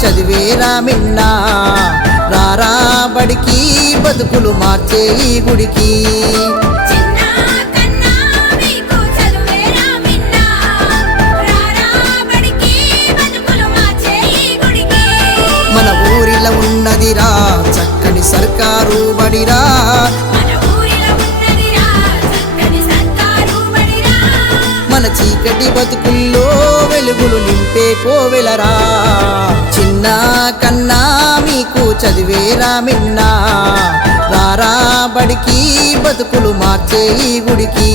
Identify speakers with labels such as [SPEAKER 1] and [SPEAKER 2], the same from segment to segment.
[SPEAKER 1] చదివేరా మిన్నా రారా బడికి బతుకులు మార్చే ఈ గుడికి.
[SPEAKER 2] చిన్న కన్నా మీకు చదువేరా మిన్నా రారా బడికి బతుకులు మార్చే ఈ గుడికి.
[SPEAKER 1] మన ఊరిలో ఉన్నదిరా చక్కని సర్కారు బడిరా.
[SPEAKER 2] మన ఊరిలో ఉన్నదిరా చక్కని సర్కారు బడిరా.
[SPEAKER 1] మన చీకటి బతుకుల్లో వెలుగులు నింపే కోవెలరా. రామిన్నా మిన్నా? రారా బడికి బతుకులు మార్చే ఈ గుడికి.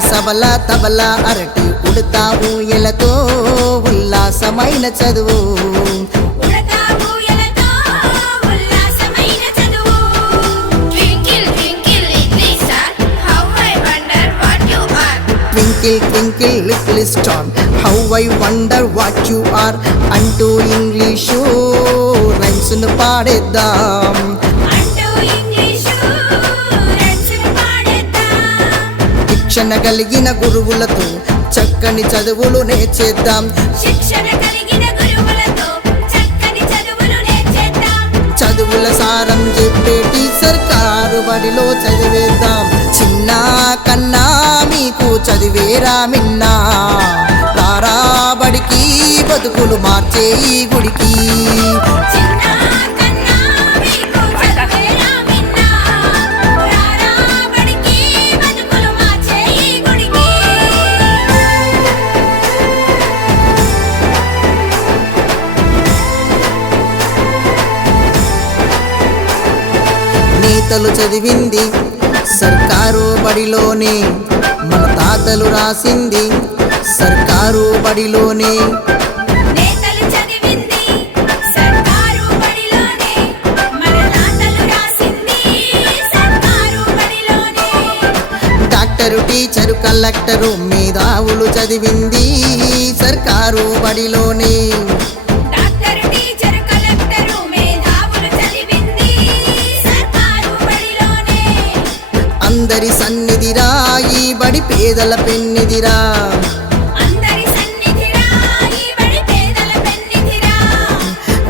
[SPEAKER 1] సబల తబల అరటి
[SPEAKER 2] ఉడతా ఊయలతో ఉల్లాసమైన చదువు. Twinkle twinkle little star. How I wonder what you are.
[SPEAKER 1] అంటూ ఇంగ్లీషు రైమ్స్ పాడేద్దాం. శిక్షణ కలిగిన గురువులతో చక్కని చదువులు నేర్చేద్దాం.
[SPEAKER 2] చదువులు
[SPEAKER 1] సారం చెప్పేటి సర్కారు బడిలో చదివేద్దాం. చిన్న కన్నా మీకు చదివేరా మిన్నా. రారా బడికి బతుకులు మార్చే ఈ గుడికి. నేతలు చదివింది. సర్కారు బడిలోనే మన తాతలు రాసింది. సర్కారు బడిలోనే
[SPEAKER 2] నేతలు చదివింది. సర్కారు బడిలోనే మన తాతలు రాసింది. సర్కారు బడిలోనే
[SPEAKER 1] డాక్టరు టీచరు కలెక్టరు మేధావులు చదివింది. సర్కారు బడిలోనే బడి పేదల పెన్నిదిరా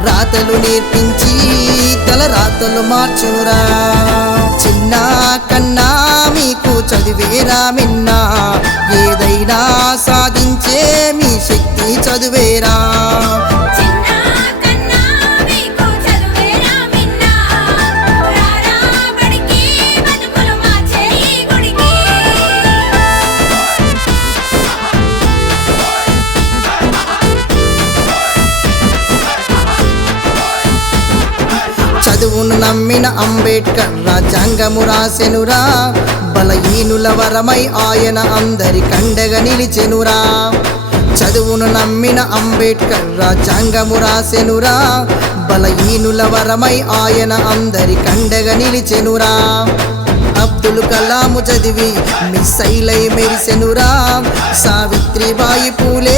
[SPEAKER 1] రాతలు నేర్పించి తల రాతలు మార్చునురా. చిన్న కన్నా మీకు చదివేరా మిన్నా. ఏదైనా సాధించే చదువును నమ్మిన అంబేద్కర్ రాజ్యాంగము రాసెనురా. బలహీనుల వరమై ఆయన అందరి కండగా నిలిచెనురా. చదువును నమ్మిన అంబేద్కర్ రాజ్యాంగము రాసెనురా. బలహీనుల వరమై ఆయన అందరి కండగా నిలిచెనురా. అబ్దుల్ కలాము చదివి మిస్సైలై మెరిసెనురా. సావిత్రిబాయి పూలే